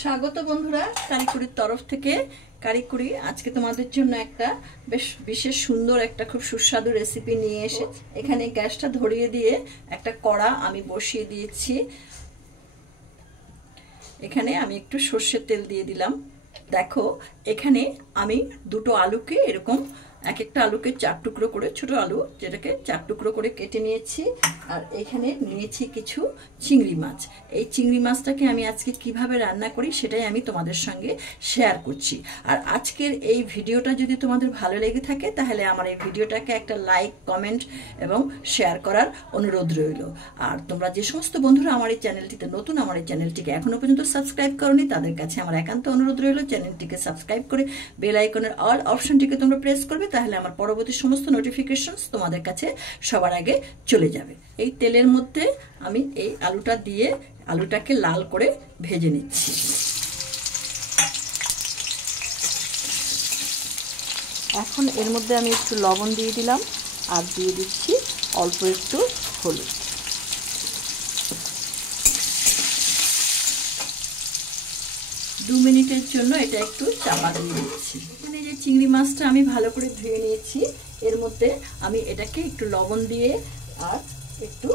স্বাগত বন্ধুরা, কারিকুরির তরফ থেকে। কারিকুরি আজকে তোমাদের জন্য একটা বেশ বিশেষ সুন্দর একটা খুব সুস্বাদু রেসিপি নিয়ে এসেছে। এখানে গ্যাসটা ধরিয়ে দিয়ে একটা কড়া আমি বসিয়ে দিয়েছি। এখানে আমি একটু সর্ষের তেল দিয়ে দিলাম। দেখো, এখানে আমি দুটো আলুকে এরকম এক একটা আলুকে 4 টুকরো করে, ছোট আলু যেটাকে 4 টুকরো করে কেটে নিয়েছি। আর এখানে নিয়েছি কিছু চিংড়ি মাছ। এই চিংড়ি মাছটাকে আমি আজকে কিভাবে রান্না করি সেটাই আমি তোমাদের সঙ্গে শেয়ার করছি। আর আজকের এই ভিডিওটা যদি তোমাদের ভালো লেগে থাকে তাহলে আমার এই ভিডিওটাকে একটা লাইক, কমেন্ট এবং শেয়ার করার অনুরোধ রইল। আর তোমরা যে সমস্ত বন্ধুরা আমার এই চ্যানেলটিতে নতুন, আমার এই চ্যানেলটিকে এখনো পর্যন্ত সাবস্ক্রাইব করোনি, তাদের কাছে আমার একান্ত অনুরোধ রইল চ্যানেলটিকে সাবস্ক্রাইব করে বেল আইকনের অল অপশনটিকে তোমরা প্রেস করবে, তাহলে আমার পরবর্তী সমস্ত নোটিফিকেশনস তোমাদের কাছে সবার আগে চলে যাবে। এই তেলের মধ্যে আমি এই আলুটা দিয়ে আলুটাকে লাল করে ভেজে নিচ্ছি। এখন এর মধ্যে আমি একটু লবণ দিয়ে দিলাম আর দিয়ে দিচ্ছি অল্প একটু হলুদ। দু মিনিটের জন্য এটা একটু চাপা দিয়ে দিচ্ছি। এখানে যে চিংড়ি মাছটা আমি ভালো করে ধুয়ে নিয়েছি, এর মধ্যে আমি এটাকে একটু লবণ দিয়ে আর একটু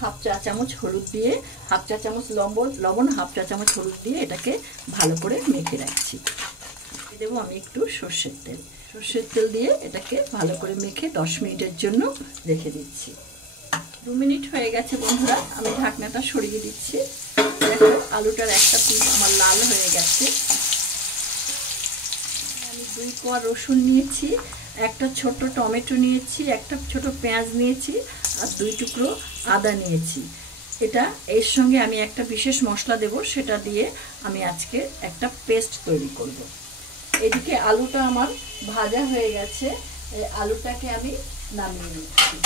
হাফ চা চামচ হলুদ দিয়ে, হাফ চা চামচ লবণ, হাফ চা চামচ হলুদ দিয়ে এটাকে ভালো করে মেখে রাখছি। দেবো আমি একটু সর্ষের তেল দিয়ে এটাকে ভালো করে মেখে 10 মিনিটের জন্য রেখে দিচ্ছি। 2 মিনিট হয়ে গেছে বন্ধুরা, আমি ঢাকনাটা সরিয়ে দিচ্ছি। দেখো, আলুটার একটা পিস আমার লাল হয়ে গেছে। আমি 2 কোয়া রসুন নিয়েছি, একটা ছোট টমেটো নিয়েছি, একটা ছোট পেঁয়াজ নিয়েছি আর 2 টুকরো আদা নিয়েছি। এটা এর সঙ্গে আমি একটা বিশেষ মশলা দেব, সেটা দিয়ে আমি আজকে একটা পেস্ট তৈরি করব। এদিকে আলুটা আমার ভাজা হয়ে গেছে, এই আলুটাকে আমি নামিয়ে নিচ্ছি।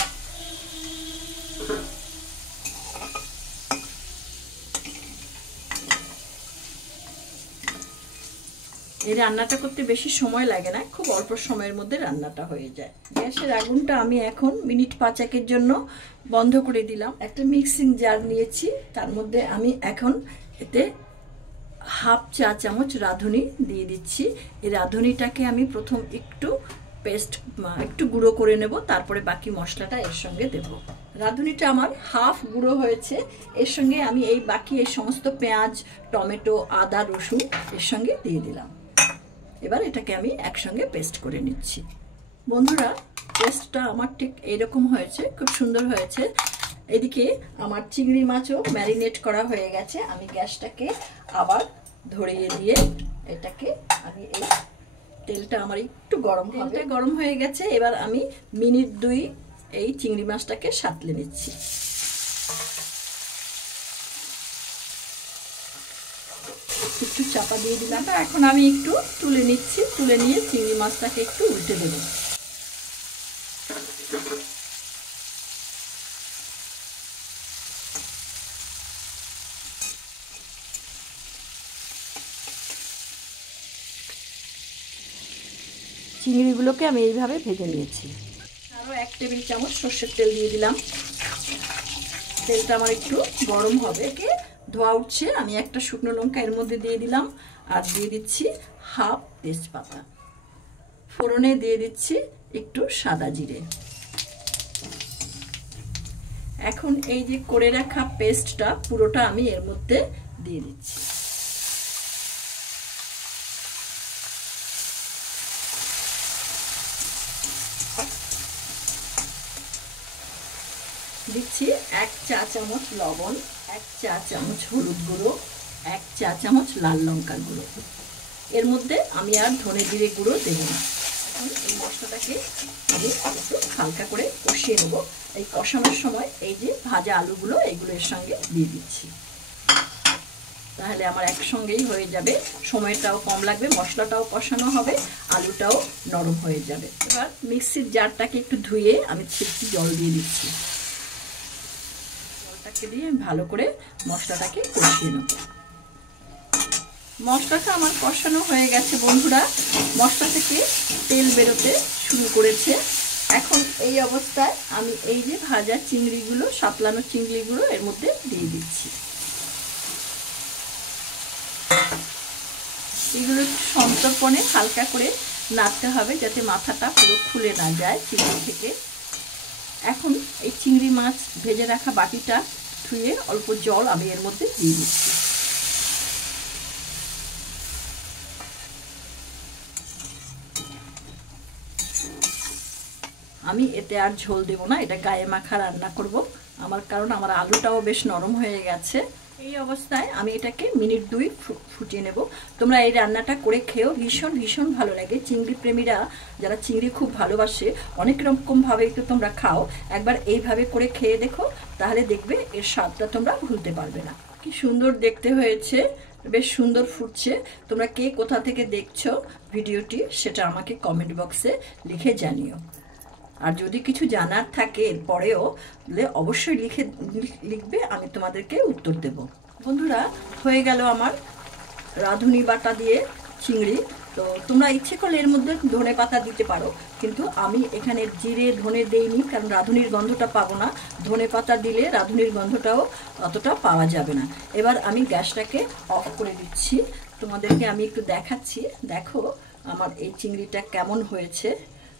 এই রান্নাটা করতে বেশি সময় লাগে না, খুব অল্প সময়ের মধ্যে রান্নাটা হয়ে যায়। গ্যাসের আগুনটা আমি এখন মিনিট 5-1 জন্য বন্ধ করে দিলাম। একটা মিক্সিং জার নিয়েছি, তার মধ্যে আমি এখন এতে হাফ চা চামচ রাঁধুনি দিয়ে দিচ্ছি। এই রাঁধুনিটাকে আমি প্রথম একটু গুঁড়ো করে নেব, তারপরে বাকি মশলাটা এর সঙ্গে দেব। রাঁধুনিটা আমার হাফ গুঁড়ো হয়েছে, এর সঙ্গে আমি বাকি এই সমস্ত পেঁয়াজ, টমেটো, আদা, রসুন এর সঙ্গে দিয়ে দিলাম। এবার এটাকে আমি একসঙ্গে পেস্ট করে নিচ্ছি। বন্ধুরা, পেস্টটা আমার ঠিক এইরকম হয়েছে, খুব সুন্দর হয়েছে। এদিকে আমার চিংড়ি মাছও ম্যারিনেট করা হয়ে গেছে। আমি গ্যাসটাকে আবার ধরিয়ে দিয়ে এটাকে আমি এই তেলটা আমার একটু গরম হয়ে গেছে। এবার আমি মিনিট 2 এই চিংড়ি মাছটাকে সাঁতলে নিচ্ছি। একটু চাপা দিয়ে দিলাম। এখন আমি একটু তুলে নিচ্ছি, তুলে নিয়ে চিংড়ি মাছটাকে একটু উল্টে দেব। চিংড়িগুলোকে আমি এইভাবে ভেজে নিয়েছি। আরও 1 টেবিল চামচ সর্ষের তেল দিয়ে দিলাম। তেলটা আমার একটু গরম হবে, ধোয়া উঠছে। আমি একটা শুকনো লঙ্কা এর মধ্যে দিয়ে দিলাম আর দিয়ে দিচ্ছি হাফ তেজপাতা। ফোড়নে দিয়ে দিচ্ছি একটু সাদা জিরে। এখন এই যে করে রাখা পেস্টটা পুরোটা আমি এর মধ্যে দিয়ে দিচ্ছি। দিচ্ছি 1 চা চামচ লবণ, 1 চা চামচ হলুদ গুঁড়ো, 1 চা চামচ লাল লঙ্কার গুঁড়ো। এর মধ্যে আমি আর ধনে জিরে গুঁড়ো দেব না। এখন এই মশলাটাকে আমি একটু হালকা করে কষিয়ে নেব। এই কষানোর সময় এই যে ভাজা আলুগুলো এইগুলো এর সঙ্গে দিয়ে দিচ্ছি, তাহলে আমার একসঙ্গেই হয়ে যাবে। সময়টাও কম লাগবে, মশলাটাও কষানো হবে, আলুটাও নরম হয়ে যাবে। এবার মিক্সির জারটাকে একটু ধুয়ে আমি একটু জল দিয়ে দিচ্ছি। জলটাকে দিয়ে ভালো করে মশলাটাকে কষিয়ে নেব। মশলাটা আমার কষানো হয়ে গেছে বন্ধুরা, মশলা থেকে তেল বেরোতে শুরু করেছে। এখন এই অবস্থায় আমি এই যে ভাজা চিংড়িগুলো, সাতলানো চিংড়িগুলো এর মধ্যে দিয়ে দিচ্ছি। এগুলো সন্তর্পণে হালকা করে নাড়তে হবে যাতে মাথাটা পুরো খুলে না যায় চিংড়ি থেকে। এখন এই চিংড়ি মাছ ভেজে রাখা বাটিটা ধুয়ে অল্প জল আমি এর মধ্যে দিয়ে দিচ্ছি। আমি এতে আর ঝোল দেব না, এটা গায়ে মাখা রান্না করব কারণ আমার আলুটাও বেশ নরম হয়ে গেছে। এই অবস্থায় আমি এটাকে মিনিট 2 ফুটিয়ে নেব। তোমরা এই রান্নাটা করে খেয়েও ভীষণ ভীষণ ভালো লাগে। চিংড়ি প্রেমীরা যারা চিংড়ি খুব ভালোবাসে অনেক রকমভাবে একটু তোমরা খাও, একবার এইভাবে করে খেয়ে দেখো, তাহলে দেখবে এর স্বাদটা তোমরা ভুলতে পারবে না। কি সুন্দর দেখতে হয়েছে, বেশ সুন্দর ফুটছে। তোমরা কে কোথা থেকে দেখছো ভিডিওটি সেটা আমাকে কমেন্ট বক্সে লিখে জানিও। আর যদি কিছু জানার থাকে এরপরেও অবশ্যই লিখবে, আমি তোমাদেরকে উত্তর দেব। বন্ধুরা, হয়ে গেল আমার রাঁধুনি বাটা দিয়ে চিংড়ি। তো তোমরা ইচ্ছে করলে এর মধ্যে ধনে পাতা দিতে পারো, কিন্তু আমি এখানে জিরে ধনে দেইনি, কারণ রাঁধুনির গন্ধটা পাবো না। ধনে পাতা দিলে রাঁধুনির গন্ধটাও অতটা পাওয়া যাবে না। এবার আমি গ্যাসটাকে অফ করে দিচ্ছি, তোমাদেরকে আমি একটু দেখাচ্ছি। দেখো আমার এই চিংড়িটা কেমন হয়েছে,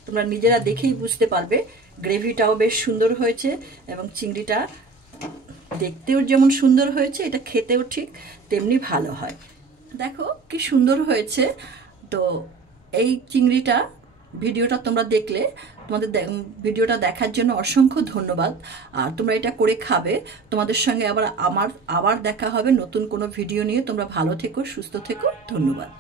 তোমরা নিজেরা দেখেই বুঝতে পারবে। গ্রেভিটাও বেশ সুন্দর হয়েছে এবং চিংড়িটা দেখতেও যেমন সুন্দর হয়েছে, এটা খেতেও ঠিক তেমনি ভালো হয়। দেখো কি সুন্দর হয়েছে। তো এই চিংড়িটা ভিডিওটা তোমরা দেখলে, তোমাদের ভিডিওটা দেখার জন্য অসংখ্য ধন্যবাদ। আর তোমরা এটা করে খাবে। তোমাদের সঙ্গে আবার দেখা হবে নতুন কোনো ভিডিও নিয়ে। তোমরা ভালো থেকো, সুস্থ থেকো। ধন্যবাদ।